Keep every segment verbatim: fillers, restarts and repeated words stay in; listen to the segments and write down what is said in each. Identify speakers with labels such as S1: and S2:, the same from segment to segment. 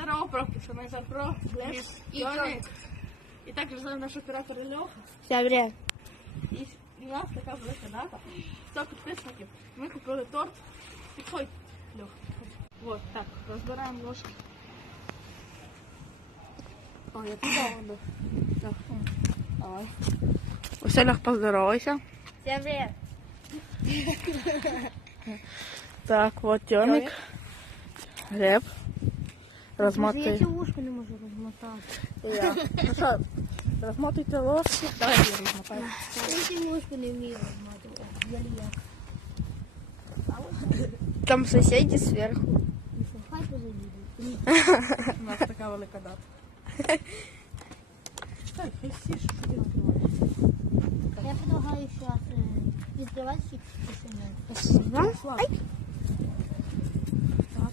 S1: Здорово, пропишу, мы за про, Глеб, и Лёник. И также с нами наш оператор Лёха.
S2: Всем привет.
S1: И у нас такая велика дата. сто підписників. Ми купили торт. Підходь, Лёх. Вот, так, разбираем ложки. Ой, я туда воду. Так, давай. Все, Лёх, поздоровайся.
S2: Всем привет.
S1: Так, вот Тёмик. Глеб.
S2: Я
S1: Размотай.
S2: ці ушки не можу розмотати.
S1: Я. Ну що, розмотуйте ложки. Давай я розмотаю.
S2: Я ці ушки не вмію розмотати. Еле як.
S3: Там соседи сверху.
S2: Ну що, хай позаїдуть.
S1: У нас така велика дата. Так, хай всі, що ти відкриваєш.
S2: Я предлагаю зараз відкривати всі пісення.
S1: Спасибо. Так.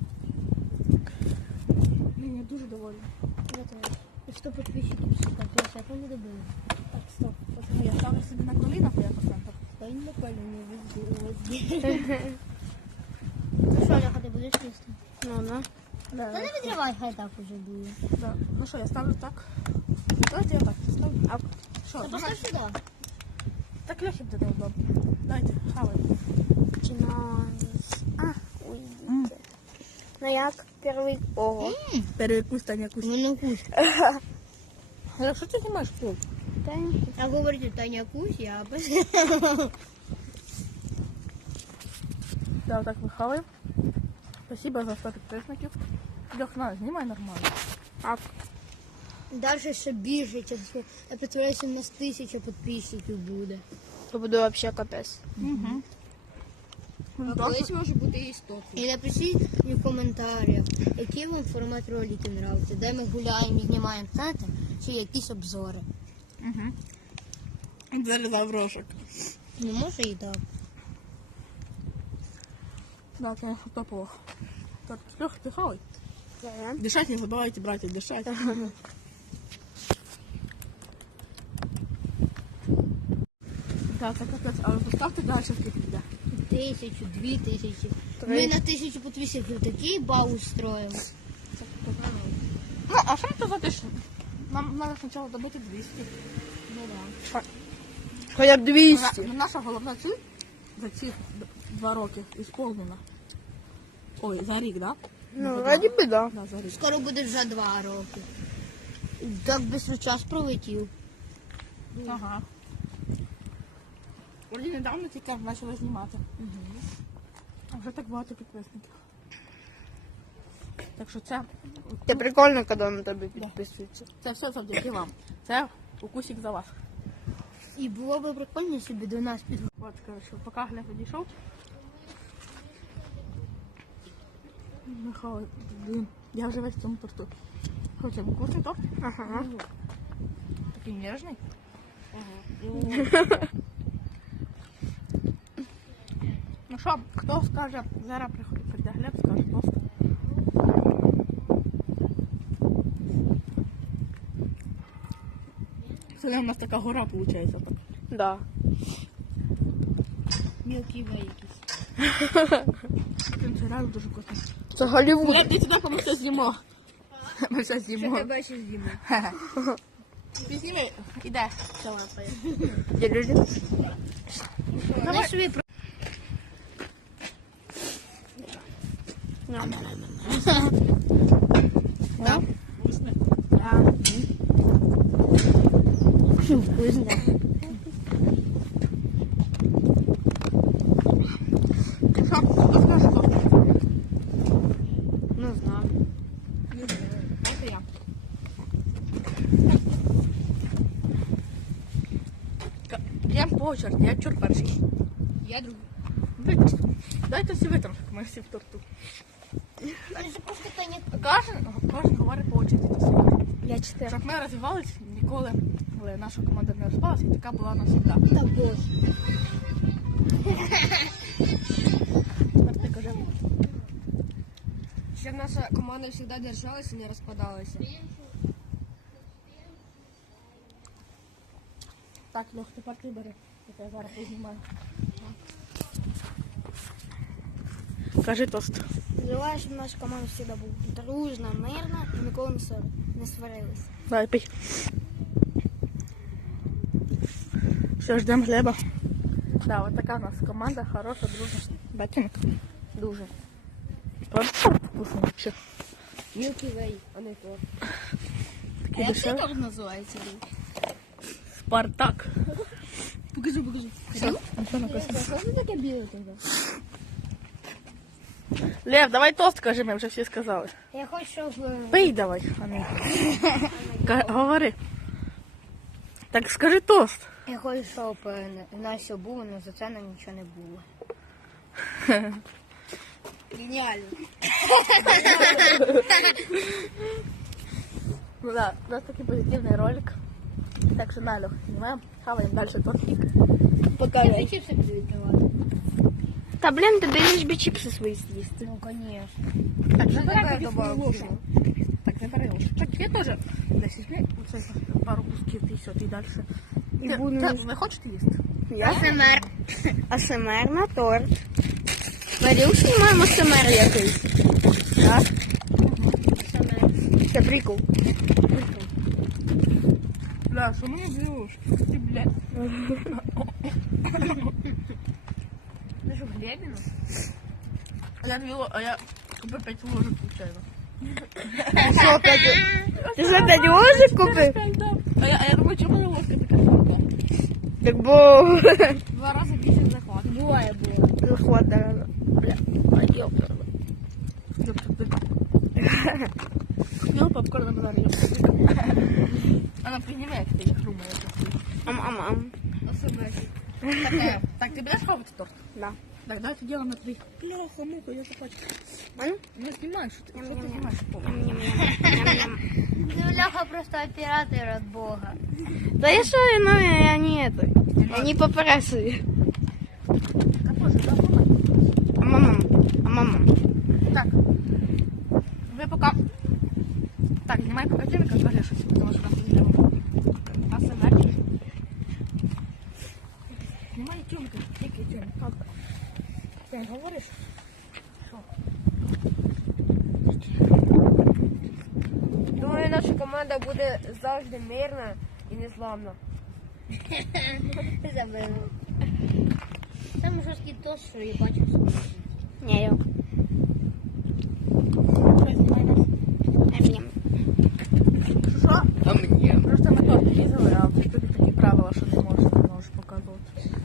S1: Ні, я дуже довольна.
S2: І сто підписчиків шукати, я ще не добила.
S1: Так, стоп. Пацани, я ставлю собі на коліна по процентів.
S2: Стань на коліні, везде. Ну що, Леха, ти будеш їсти?
S3: Ну, ну.
S2: Та не відривай, хай так уже буде.
S1: Да. Ну що, я ставлю так. Давайте я так ставлю. А що,
S2: Та
S1: давай.
S2: постав сюди.
S1: Так Льохі буде удобно. Дайте, хавай.
S3: Начиналось. А, уйдите. Ну як? Первый. Ого.
S1: Перекусь, Таня, кусь.
S2: Ну, не кусь.
S1: Глеб, що ти знімаєш тут?
S2: А говорите, Таня кусь, я без...
S1: Да, так вихаваю. Спасибо за сто підписників. Льох, на, знімай нормально.
S3: А,
S2: Дальше ще більше, чесно. Я представляюся, у нас тисяча підписчиків буде.
S3: то буду вообще капец.
S1: Угу.
S2: А колись може бути і сто. І напишіть мені в коментарях, який вам формат роликів подобається, де ми гуляємо і знімаємо центр, чи якісь обзори.
S1: Угу. Зараз заброшок.
S2: Ну, може і так.
S1: Да, конечно, топово. Так, Леха, ты хавай.
S3: Да.
S1: Дышать не забывайте, братья, дышать. Да, так капец. А вы поставьте дальше сколько тебя.
S2: Тисячу, дві тисячі. Ми на тисячу підписчиків такий бал устроїли.
S1: Ну, а что это за тысячу? Нам надо сначала добыть двести.
S2: Ну да.
S3: Хотя бы двести.
S1: На- Наша головна цель за ці д- два роки исполнена. Ой, за рік, да?
S3: Ну, ради бы, да.
S1: Да, за рік.
S2: Скоро буде вже два роки. Так швидко час пролетів.
S1: Ага. Вроді недавно тільки почали знімати. А вже так багато підписників. Так що це,
S3: Это прикольно, когда на тебе подписываются.
S1: це все завдяки вам. Це укусик за вас.
S2: І було б прикольно, щоб до нас під...
S1: От, коротше, поки Глеб підійшов. Михайло, блін, я вже весь в цьому торту. Хоче вкусний торт?
S3: Ага.
S1: Такий ніжний. Ну що, хто скаже, зараз приходить, прийде Глеб, скаже тост. Це у нас така гора виходить. Так.
S3: Да.
S2: Мілкі вей якісь.
S1: Це реально дуже вкусно.
S3: Это Голливуд.
S1: Глеб, ти сюди, ми все з'їмо. Ми все з'їмо.
S2: ще з'їмо.
S1: Ти зніми, іде.
S3: Где люди?
S2: Знаєш, ви
S1: Да? Вкусно.
S3: Да.
S2: вкусно.
S1: Що, хто скаже тост?
S3: Ну, знаю.
S1: Це я. Я по очереді, я чур перший.
S2: Я другий.
S1: Дайте, дайте всі витримки, ми всі в торту.
S2: Це просто Таня.
S1: Кожен, кожен говорить по очереді до себе.
S3: Я четыре.
S1: Щоб ми розвивались ніколи, коли наша команда не розпалася, і така була навсегда.
S2: Та боже.
S1: Тепер ти кажи.
S2: Щоб наша команда завжди держалась і не розпадалася.
S1: Так, Льох, тепер ти бери. Я зараз познімаю. Скажи тост.
S2: Желаю, щоб наша команда завжди була дружна, мирна і ніколи не ссор- не сварилися.
S1: Давай, пий. Все, ждем хлеба. Да, вот такая у нас команда, хорошая, дружная. Батенька.
S3: Дуже.
S1: Правда, вкусно вообще.
S3: Мілкі вей, а не то.
S1: Такие дешевые.
S2: Як називається?
S1: Спартак.
S2: Покажи, покажи.
S1: Все, ничего написано.
S2: Що це таке біле тоді?
S1: Лев, давай тост скажи, ми вже всі сказали.
S2: Я хочу, щоб... е,
S1: Пий давай, а не. Ка- Говори. Так скажи тост.
S2: Я хочу, щоб е, в нас все було, але за це нам нічого не було. Геніально.
S1: Ну да, у нас такой позитивный ролик. Так что на, Лёх, снимаем, хаваем дальше тортик.
S2: Пока я чипси буду відкривати.
S3: Та блін, ти даєш би чіпси свої з'їсти.
S2: Ну, конечно.
S1: Так,
S2: Ну,
S1: забирай
S2: давай
S1: тобі
S2: добавлю.
S1: свою ложку. Так, забирай ложку. Так, я тоже. Да, возьми вот это, пару кусків, и все, ты дальше.
S3: І
S1: Ти,
S3: буду
S1: ти
S3: їсти.
S1: не хочеш ти їсти?
S3: Я? АСМР. АСМР на торт. Марюш, знімаємо АСМР якийсь. Так? Це прикол.
S1: Бля, що мені дві ложки? Ти, блядь.
S3: Ти що, Глебіна?
S1: Я дві ложки, а я купив п'ять ложок, случайно.
S3: Що, п'ять? Ти що, п'ять ложок купив?
S1: А я, а я думаю, чому моя ложка така слабка?
S3: Так бо...
S2: Два рази після захвату. Буває, було.
S3: Захват, наверное.
S1: Бля, а ёпта. Ёпта, ты. Ну, попкорн на базаре, ёпта. Она принимает, что я хрумаю.
S3: Ам-ам-ам.
S1: Такая. Так, ты будешь хавать торт?
S3: Да.
S1: Так, давайте делаем на три. Лёха, муха, я запачкаю.
S3: А ну?
S1: Ну, снимаешь, что ты, что ты снимаешь?
S3: Ням-ням.
S2: Ну, Леха просто оператор от Бога.
S3: Да я что, ну, я не это. Я не папарасы.
S1: Да позже, да, снимай.
S3: А мама? А мама?
S1: Так. Вы пока... Так, снимай пока телек, как говоришь, потому что нас сделаем. А сценарий? Снимай тёмка, тільки тёмка. Ты говоришь? Что?
S3: Думаю, наша команда буде завжди мирна і незламна.
S2: Забила. Саме жорсткий тост, що я бачу в своїй житті.
S3: Ні, я.
S1: Що? А мені? Просто ми торт різали, а тут тобі такі правила, що не можеш, не можеш показувати.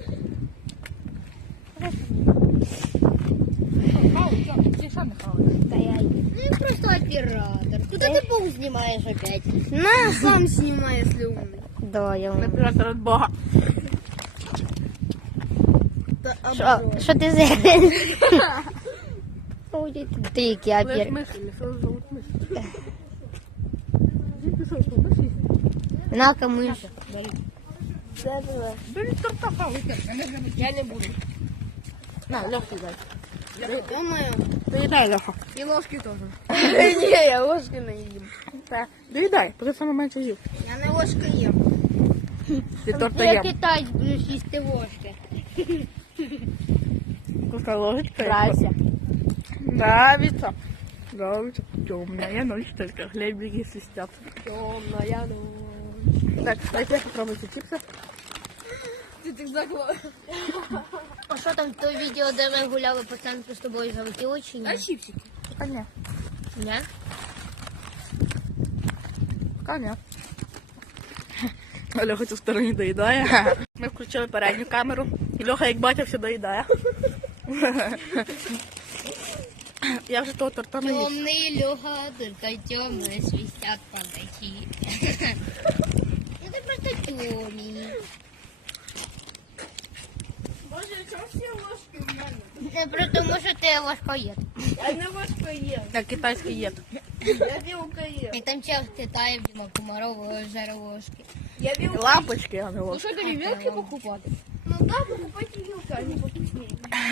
S1: Хавай, Тьом, ти що не хаваєш?
S2: Та я Ну, я просто оператор. Куда ты Бог снимаешь опять?
S3: На, сам снимай, если умный. Да, я умный.
S1: Оператор від Бога.
S3: Що, що ти зробиш? Ти який
S1: Лиш
S3: опір.
S1: миші, що зовут миші? Він пішов, що миші?
S3: На-ка миша.
S1: Бери торта хавайте.
S3: Я не буду.
S1: На, Льоху дай.
S3: Думаю.
S1: Доїдай, Льоха.
S3: И ложки тоже. Не, я ложки не їм.
S1: Так, доїдай, бо ти саме менше їв.
S3: Я не ложки їм.
S1: Ти торта
S2: Я
S1: їм.
S2: китаєць, буду їсти ложки.
S1: Куска ложечка.
S3: Нравится.
S1: Нравится. Нравится. Темная ночь, только хлебики свистят.
S3: Темная ночь.
S1: Так, дайте попробуйте чипсы.
S3: Ти так заклала.
S2: А що там то відео, де ми гуляли по центру з тобою залетіло чи ні?
S3: А чипсики?
S1: Пока нет.
S2: Ні?
S1: Пока нет. Льоха цю сторону доїдає. Ми включили передню камеру. І Льоха, як батя, все доїдає. Я вже того торта не їв.
S2: Темний Льоха, только темные свистят по ночи. Ну ты просто темный.
S3: Боже, чому всі ложки в мене?
S2: Це просто тому, що ти ложкоєд.
S3: Я не ложкоєд.
S1: Як китайський єд.
S3: Я білкоєд.
S2: І там чел в Китаї, Діма Комарова, жаре ложки.
S3: Я білкоєд.
S1: Лампочки, а не
S3: Ну
S1: ложки.
S3: що, тобі вілки покупати? Ну так, покупайте вілки, а не покупні.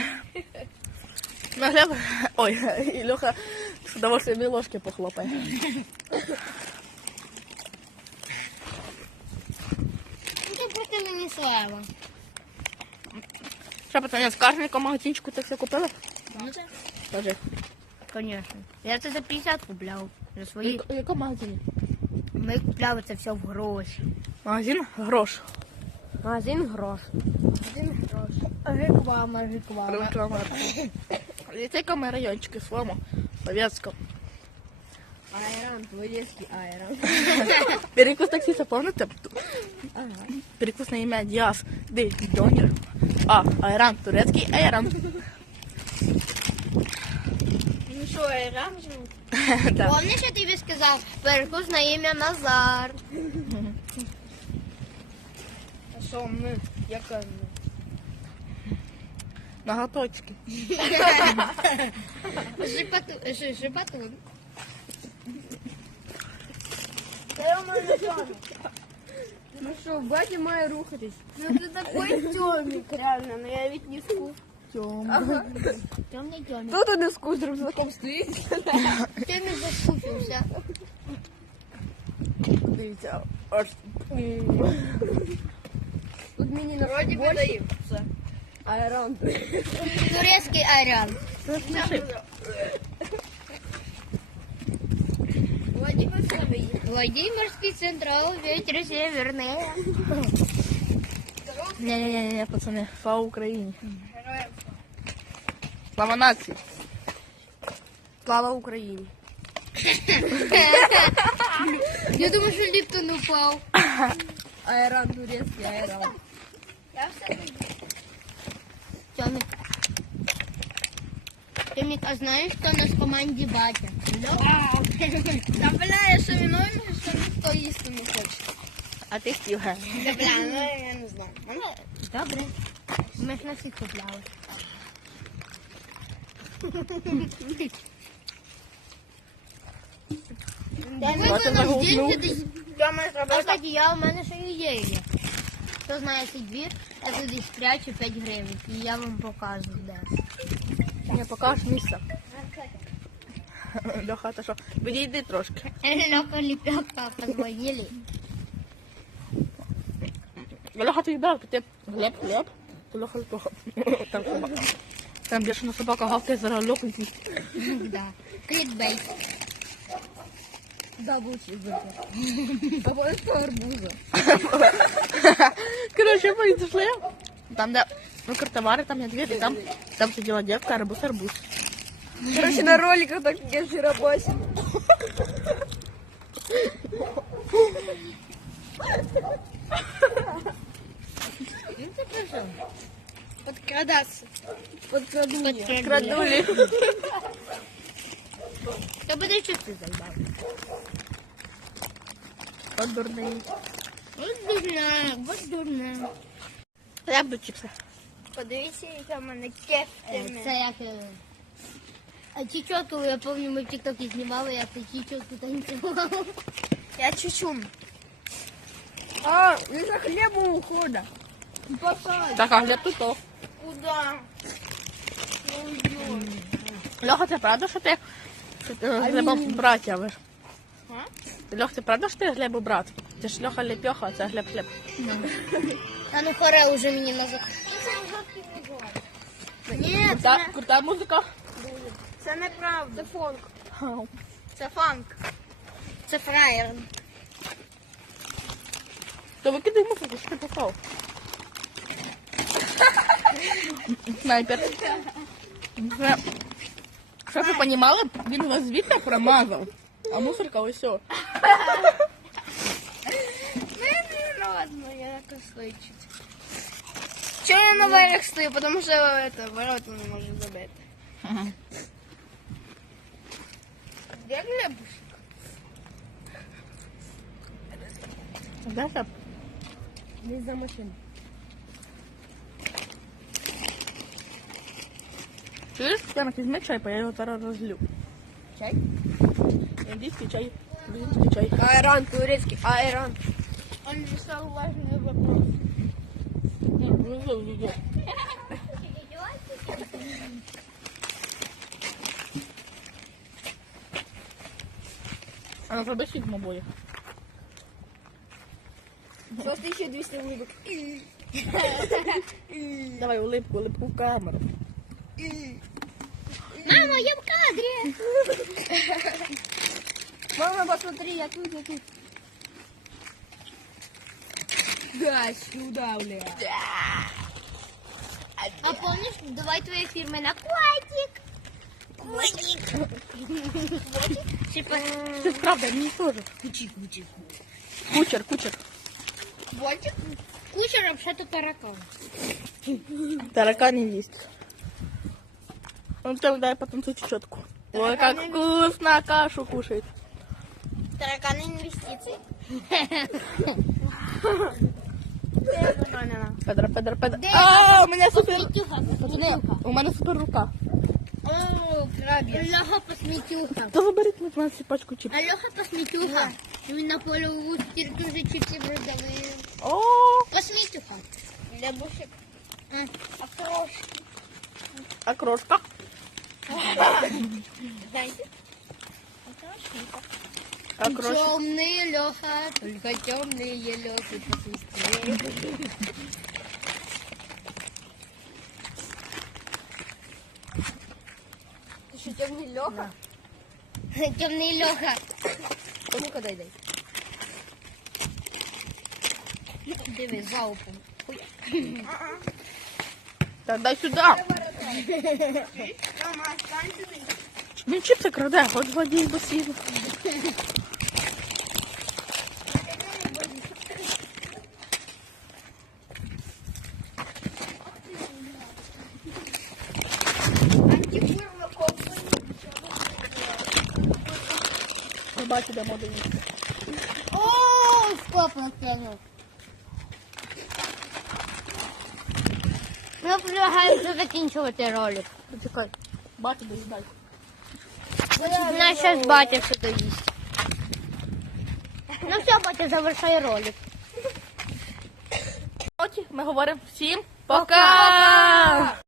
S1: Нагляд. Ой, і Льоха з удовольствием ложки похлопає.
S2: Ну ти просто мені слава.
S1: Що, пацани, з кожному магазинчику це все купили?
S2: Ну це
S1: Скажи.
S2: Конечно. Я це за п'ятдесят купляв. За свої.
S1: В якому магазині?
S2: Ми купляли це все в гроші.
S1: Магазин Грош.
S2: Магазин грош. Магазин грош. Реклама, реклама.
S1: Реклама. В якому райончику своєму? Советському.
S2: Айран, турецький айран.
S1: Перекус таксиста, помните?
S2: Ага.
S1: Перекус на ім'я Діас. Де Донер. А, Айран, турецький Айран.
S2: Ну що, айран?
S1: Так.
S2: Помниш, я тобі сказав? Перекус на ім'я Назар. А що ми? Яка ми?
S1: Ноготочки.
S2: Шипатун. Шипатун.
S3: Ну що, батя має рухатись.
S2: Ну ти такий тёмик, реально, но я ведь не скуп.
S1: Тьом.
S2: Тёмный тёмик.
S3: Тут один з рюкзаком стоїть.
S2: Тёмик заскучился.
S1: Дивіться. Аж.
S3: Тут мені на
S2: Вроде бы даются.
S3: Айран.
S2: Турецкий айран.
S3: Владимирский.
S2: Владимирский централ, ветер северный.
S1: Не-не-не, пацани. Слава Україні. Слава нації.
S3: Слава Україні.
S2: Я думаю, что Липтон упал.
S3: Айран, турецький айран.
S2: Тёмик. Тёмик, а знаешь, кто у нас в команде батя?
S3: Та бля, я що виновний, що ніхто їсти не хоче.
S1: А ти хотів, га?
S2: Да, бля, ну я не знаю. Добре. Ми ж на всіх купляли. Та ви
S1: Бачите,
S2: нам
S1: загукнув.
S2: здесь десь. А, кстати, я у мене ще ідея є. Хто знає цей двір, я туди спрячу п'ять гривень. І я вам покажу, де.
S1: Не покажеш місце. Льоха, ти що? Відійди трошки.
S2: Лёка, Лепёка позвонили.
S1: Льоха, ти їдав, ти Глеб, Глеб. То Льоха, Льоха. Там собака. Там бешена собака гавкає, зараз Льоха з'їсть.
S2: Да. Кликбейт.
S3: Дабл чизбургер. Або арбуза.
S1: Короче, мы зашли. Там, да, ну, картовары, там я дверь, и там, там сидела девка, арбуз, арбуз.
S3: Короче, на роликах так я жиробасик.
S2: Подкрадаться.
S3: Подкрадули.
S1: Крадули.
S2: Да подожди, что ты заебал?
S1: Вот дурные.
S2: Вот дурная, вот дурная.
S1: Я буду чипсы.
S2: Подивіться, яка в мене кефтер. Це як... е, А чечотку, я пам'ятаю, ми в тіктокі знімали, я це чечотку танцювала.
S3: Я чучун. А, не за хлебом ухода. Посадь.
S1: Так, а Глеб тут то.
S3: Куда?
S1: Леха, це правда, що ти, що ти Глебом братя ви ж? Лех, це правда, що ти Глебу брат? Це ж Леха Лепьоха, а це Глеб Глеб.
S2: А ну хоре уже мені назад. Ні,
S1: Крута, крута музика.
S3: Це неправда. Це фонк.
S1: Ау.
S3: Це фанк.
S2: це фраєр.
S1: То викидай музику, що ти попав. Снайпер. Вже, щоб ви розуміли, він вас звідти промазав, а мусорка ось все.
S3: Не ладно, я на косичить. Чого я на верх стою? Тому що это, ворота не можу забити.
S1: Ага.
S3: Де Глебушек?
S1: Де це?
S3: Не за машину.
S1: Чуєш, Тянок, візьми чай, бо я його зараз розлю.
S3: Чай?
S1: Індійський чай, грузинський чай.
S3: Айран, турецкий айран.
S2: Он написал важный вопрос.
S1: Ні, везу, везу. А на зроби сігму обоє.
S3: шість тисяч двісті улыбок.
S1: Давай улипку, улипку в камеру.
S2: Мама, я в кадре.
S3: Мама, посмотри, я тут, я тут. Да, сюда, бля.
S2: А помнишь, давай твоя фирменная котик. Котик. Типа,
S1: Це правда, мені теж.
S3: Кучи, кучи.
S1: Кучер, кучер.
S3: Ботик?
S2: кучер вообще-то таракан.
S1: Тараканы есть. Он там дай потанцуй чечетку. Ой, как вкусно кашу кушает.
S2: Тараканы инвестиции.
S1: Педро, Педро, Педро.
S2: Де?
S1: А, у меня супер...
S2: Посмітюха,
S1: Пацаны,
S2: посмітюха.
S1: у мене супер рука.
S3: О, крабья.
S2: Леха посмітюха.
S1: То заберіть від мене цю пачку чіпсів.
S2: Алёха посмітюха. Він на польову стірку вже чіпси продали.
S1: О,
S2: Посмітюха.
S3: Для бушек.
S2: М.
S3: А крошки?
S1: а крошка?
S3: Дайте.
S1: А крошка?
S2: Темный Леха, только темные Лехи посвистели.
S3: Ты что, темный Леха?
S2: Темный Леха.
S3: А ну-ка дай, дай.
S2: Диви, залпом.
S1: Та дай сюда.
S3: Мама, останься.
S1: Він чіпси краде, от злодій басіну. Бачу, де моду їсти.
S2: О, скоп накинув. Ми предлагаємо закінчувати ролик.
S1: Почекай. Бачу, де їдай.
S2: Наш зараз батя все доїсть. Ну все, батя, завершай ролик.
S1: Ми говоримо всім пока!